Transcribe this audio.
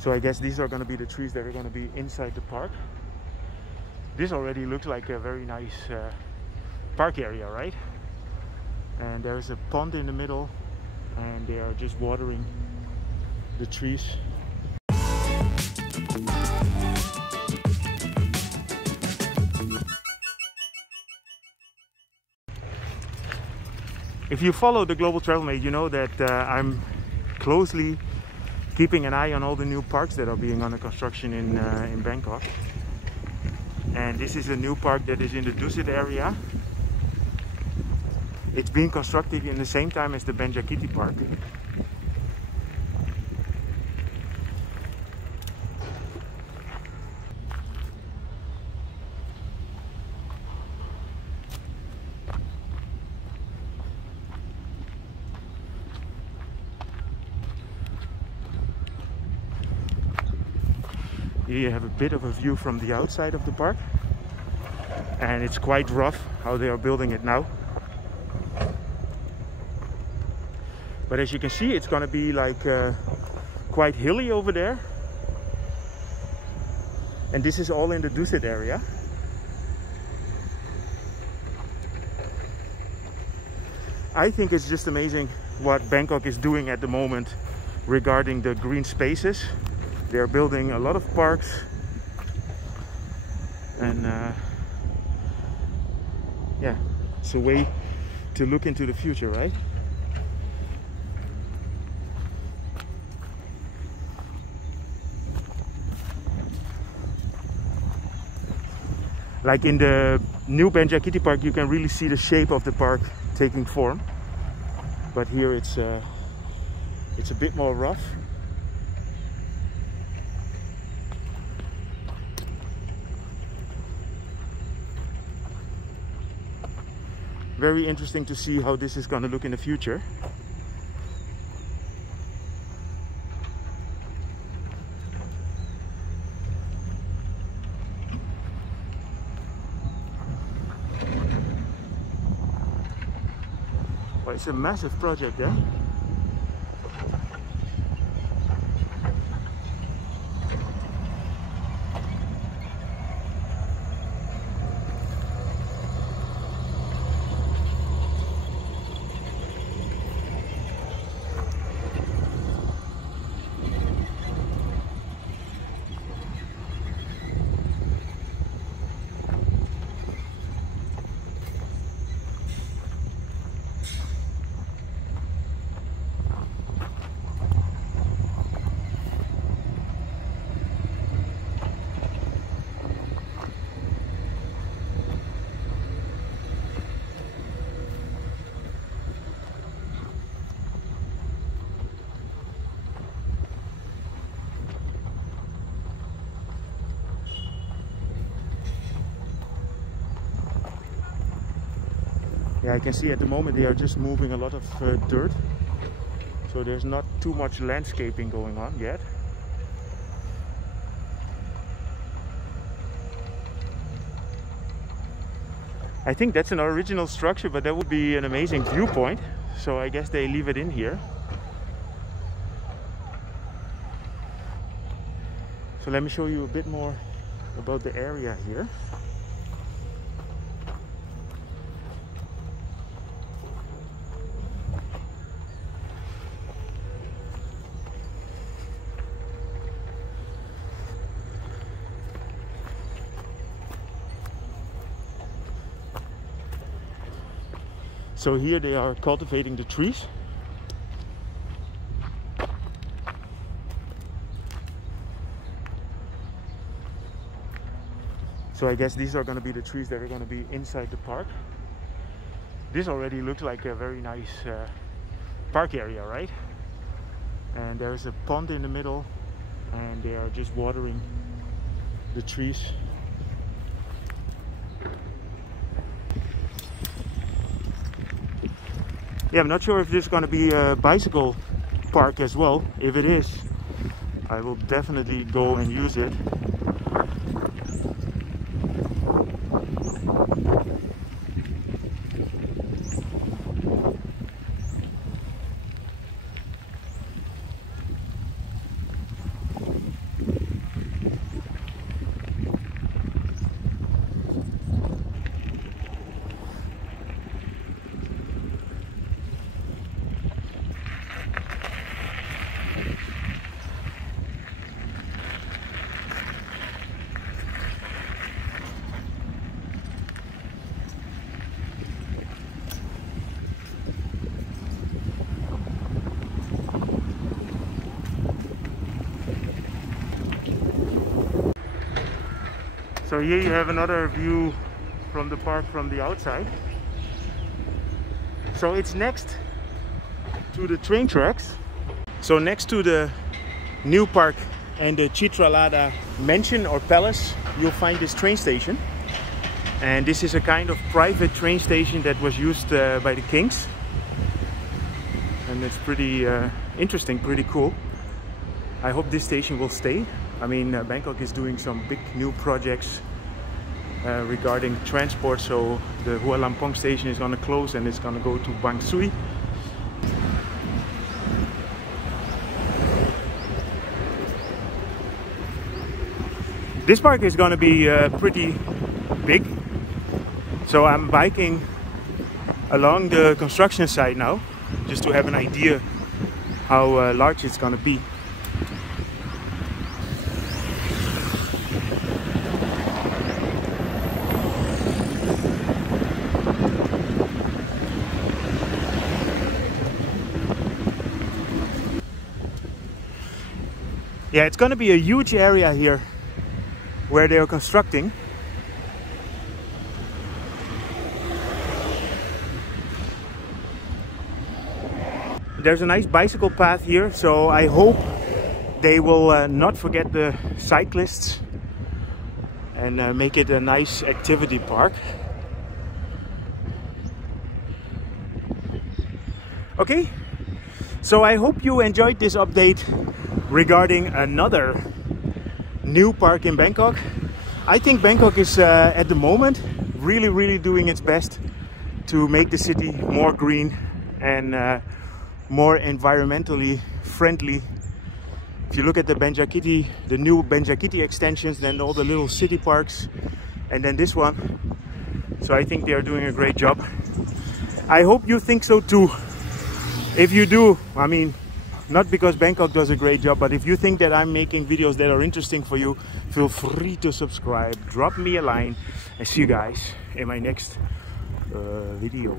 So I guess these are going to be the trees that are going to be inside the park. This already looks like a very nice park area, right? And there's a pond in the middle, and they are just watering the trees. If you follow the Global Travel Mate, you know that I'm closely keeping an eye on all the new parks that are being under construction in Bangkok. And this is a new park that is in the Dusit area. It's being constructed in the same time as the Benjakitti Park. Here you have a bit of a view from the outside of the park, and it's quite rough how they are building it now. But as you can see, it's going to be like quite hilly over there, and this is all in the Dusit area. I think it's just amazing what Bangkok is doing at the moment regarding the green spaces. They're building a lot of parks, and yeah, it's a way to look into the future, right? Like in the new Benjakitti Park, you can really see the shape of the park taking form, but here it's a bit more rough. Very interesting to see how this is going to look in the future. Well, it's a massive project, eh? Yeah, I can see at the moment they are just moving a lot of dirt, so there's not too much landscaping going on yet. I think that's an original structure, but that would be an amazing viewpoint, so I guess they leave it in here. So let me show you a bit more about the area here. So here they are cultivating the trees. So I guess these are going to be the trees that are going to be inside the park. This already looks like a very nice park area, right? And there's a pond in the middle, and they are just watering the trees. Yeah, I'm not sure if this is going to be a bicycle park as well. If it is, I will definitely go and use it. So here you have another view from the park from the outside. So it's next to the train tracks. So next to the new park and the Chitralada mansion or palace, you'll find this train station. And this is a kind of private train station that was used by the kings. And it's pretty interesting, pretty cool. I hope this station will stay. I mean, Bangkok is doing some big new projects regarding transport. So the Hua Lamphong station is going to close and it's going to go to Bang Sui. This park is going to be pretty big. So I'm biking along the construction site now, just to have an idea how large it's going to be. Yeah, it's going to be a huge area here where they are constructing. There's a nice bicycle path here, so I hope they will not forget the cyclists and make it a nice activity park. Okay, so I hope you enjoyed this update regarding another new park in Bangkok. I think Bangkok is at the moment really doing its best to make the city more green and more environmentally friendly. If you look at the Benjakitti, the new Benjakitti extensions, then all the little city parks, and then this one. So I think they are doing a great job. I hope you think so too. If you do, I mean, not because Bangkok does a great job, but if you think that I'm making videos that are interesting for you, feel free to subscribe, drop me a line, and see you guys in my next video.